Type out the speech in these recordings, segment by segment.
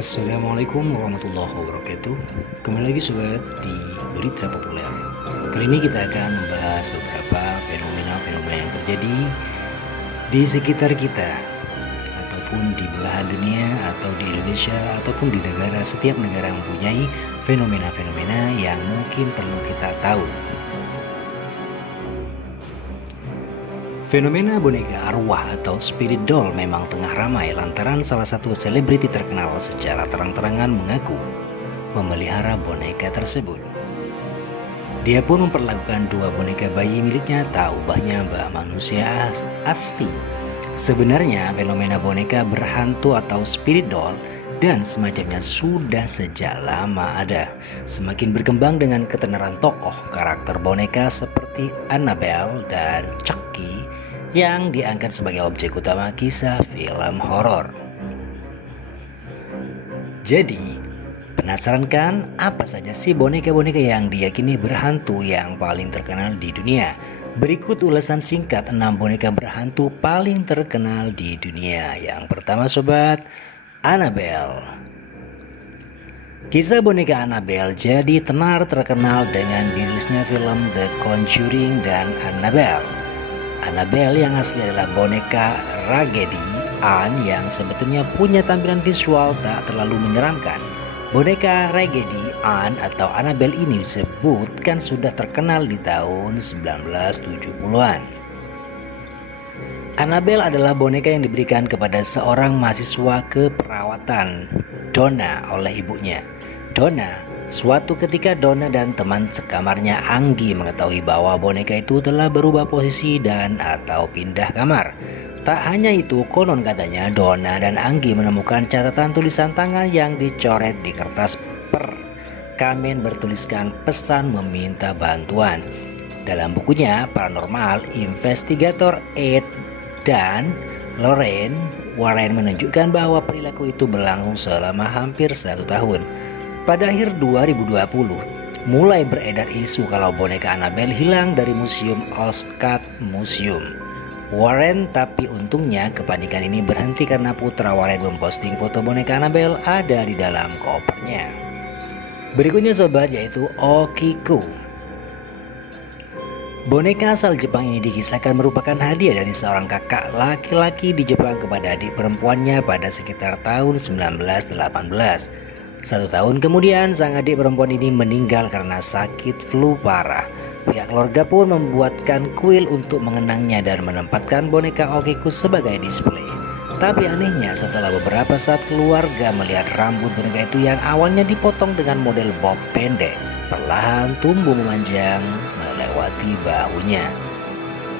Assalamualaikum warahmatullahi wabarakatuh. Kembali lagi sobat di Berita Populer. Kali ini kita akan membahas beberapa fenomena-fenomena yang terjadi di sekitar kita, ataupun di belahan dunia, atau di Indonesia, ataupun di negara. Setiap negara mempunyai fenomena-fenomena yang mungkin perlu kita tahu. Fenomena boneka arwah atau spirit doll memang tengah ramai lantaran salah satu selebriti terkenal secara terang-terangan mengaku memelihara boneka tersebut. Dia pun memperlakukan dua boneka bayi miliknya tak ubahnya manusia asli. Sebenarnya fenomena boneka berhantu atau spirit doll dan semacamnya sudah sejak lama ada. Semakin berkembang dengan ketenaran tokoh karakter boneka seperti Annabelle dan Chucky yang diangkat sebagai objek utama kisah film horor. Jadi, penasaran kan apa saja sih boneka-boneka yang diyakini berhantu yang paling terkenal di dunia? Berikut ulasan singkat 6 boneka berhantu paling terkenal di dunia. Yang pertama sobat, Annabelle. Kisah boneka Annabelle jadi tenar terkenal dengan dirilisnya film The Conjuring dan Annabelle. Annabelle yang asli adalah boneka Raggedy Ann yang sebetulnya punya tampilan visual tak terlalu menyeramkan. Boneka Raggedy Ann atau Annabelle ini disebutkan sudah terkenal di tahun 1970-an. Annabelle adalah boneka yang diberikan kepada seorang mahasiswa keperawatan, Donna, oleh ibunya. Suatu ketika Donna dan teman sekamarnya Anggi mengetahui bahwa boneka itu telah berubah posisi dan atau pindah kamar. Tak hanya itu, konon katanya Donna dan Anggi menemukan catatan tulisan tangan yang dicoret di kertas perkamen bertuliskan pesan meminta bantuan. Dalam bukunya, Paranormal Investigator Ed dan Lorraine Warren menunjukkan bahwa perilaku itu berlangsung selama hampir 1 tahun. Pada akhir 2020, mulai beredar isu kalau boneka Annabelle hilang dari Museum Oscat Museum Warren, tapi untungnya kepanikan ini berhenti karena putra Warren memposting foto boneka Annabelle ada di dalam kopernya. Berikutnya sobat, yaitu Okiko. Boneka asal Jepang ini dikisahkan merupakan hadiah dari seorang kakak laki-laki di Jepang kepada adik perempuannya pada sekitar tahun 1918. 1 tahun kemudian sang adik perempuan ini meninggal karena sakit flu parah. Pihak keluarga pun membuatkan kuil untuk mengenangnya dan menempatkan boneka Okiko sebagai display. Tapi anehnya setelah beberapa saat keluarga melihat rambut boneka itu yang awalnya dipotong dengan model bob pendek, perlahan tumbuh memanjang melewati bahunya.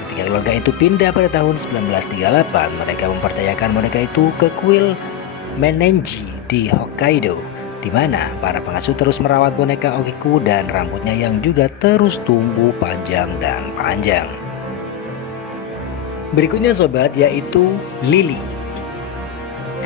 Ketika keluarga itu pindah pada tahun 1938, mereka mempercayakan boneka itu ke kuil Menenji di Hokkaido, di mana para pengasuh terus merawat boneka Okiko dan rambutnya yang juga terus tumbuh panjang dan panjang. Berikutnya sobat, yaitu Lily.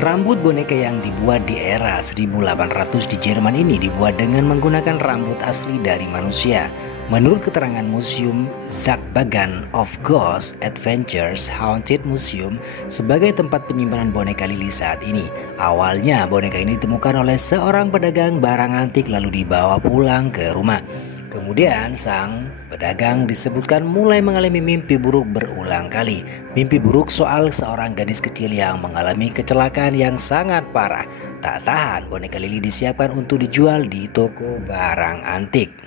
Rambut boneka yang dibuat di era 1800 di Jerman ini dibuat dengan menggunakan rambut asli dari manusia. Menurut keterangan Museum Zagbagan of Ghost Adventures Haunted Museum sebagai tempat penyimpanan boneka Lily saat ini, awalnya boneka ini ditemukan oleh seorang pedagang barang antik lalu dibawa pulang ke rumah. Kemudian sang pedagang disebutkan mulai mengalami mimpi buruk berulang kali. Mimpi buruk soal seorang gadis kecil yang mengalami kecelakaan yang sangat parah. Tak tahan, boneka Lily disiapkan untuk dijual di toko barang antik.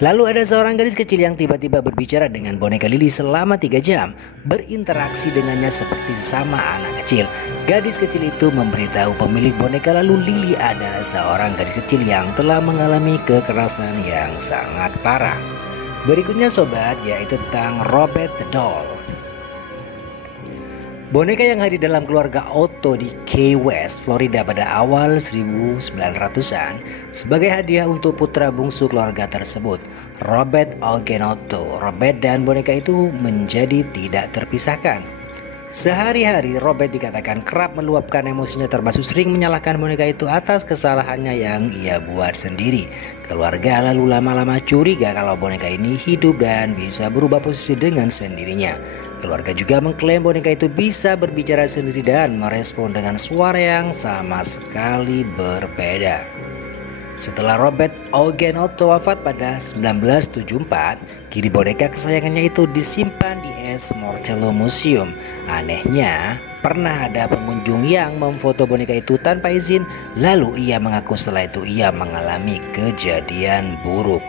Lalu ada seorang gadis kecil yang tiba-tiba berbicara dengan boneka Lily selama 3 jam, berinteraksi dengannya seperti sesama anak kecil. Gadis kecil itu memberitahu pemilik boneka lalu Lily adalah seorang gadis kecil yang telah mengalami kekerasan yang sangat parah. Berikutnya sobat, yaitu tentang Robert the Doll. Boneka yang hadir dalam keluarga Otto di Key West, Florida pada awal 1900-an sebagai hadiah untuk putra bungsu keluarga tersebut, Robert Eugene Otto. Robert dan boneka itu menjadi tidak terpisahkan. Sehari-hari Robert dikatakan kerap meluapkan emosinya, termasuk sering menyalahkan boneka itu atas kesalahannya yang ia buat sendiri. Keluarga lalu lama-lama curiga kalau boneka ini hidup dan bisa berubah posisi dengan sendirinya. Keluarga juga mengklaim boneka itu bisa berbicara sendiri dan merespon dengan suara yang sama sekali berbeda. Setelah Robert Eugene Otto wafat pada 1974, kini boneka kesayangannya itu disimpan di Es Martello Museum. Anehnya, pernah ada pengunjung yang memfoto boneka itu tanpa izin, lalu ia mengaku setelah itu ia mengalami kejadian buruk.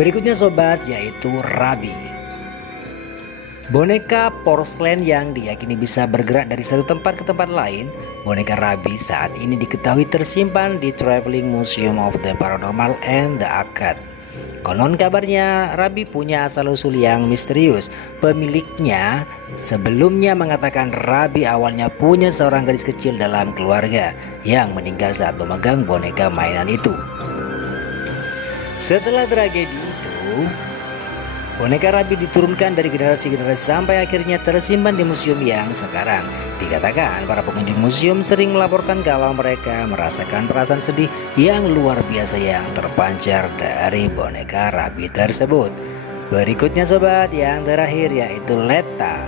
Berikutnya sobat, yaitu Rabi. Boneka porselen yang diyakini bisa bergerak dari satu tempat ke tempat lain, boneka Rabi saat ini diketahui tersimpan di Traveling Museum of the Paranormal and the Occult. Konon kabarnya Rabi punya asal-usul yang misterius. Pemiliknya sebelumnya mengatakan Rabi awalnya punya seorang gadis kecil dalam keluarga yang meninggal saat memegang boneka mainan itu. Setelah tragedi itu, boneka Rabi diturunkan dari generasi ke generasi sampai akhirnya tersimpan di museum yang sekarang. Dikatakan para pengunjung museum sering melaporkan kalau mereka merasakan perasaan sedih yang luar biasa yang terpancar dari boneka Rabi tersebut. Berikutnya sobat, yang terakhir yaitu Letta.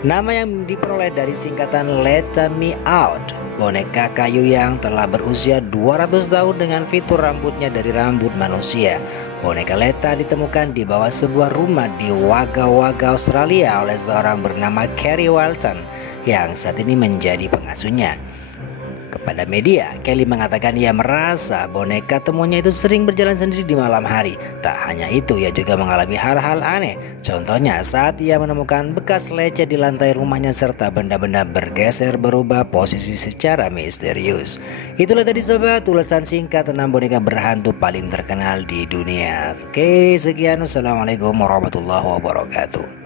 Nama yang diperoleh dari singkatan Let Me Out. Boneka kayu yang telah berusia 200 tahun dengan fitur rambutnya dari rambut manusia. Boneka Letta ditemukan di bawah sebuah rumah di Wagga Wagga, Australia oleh seorang bernama Kerry Walton yang saat ini menjadi pengasuhnya. Kepada media, Kelly mengatakan ia merasa boneka temuannya itu sering berjalan sendiri di malam hari. Tak hanya itu, ia juga mengalami hal-hal aneh. Contohnya saat ia menemukan bekas lecet di lantai rumahnya serta benda-benda bergeser berubah posisi secara misterius. Itulah tadi sobat ulasan singkat tentang boneka berhantu paling terkenal di dunia. Oke, sekian. Wassalamualaikum warahmatullahi wabarakatuh.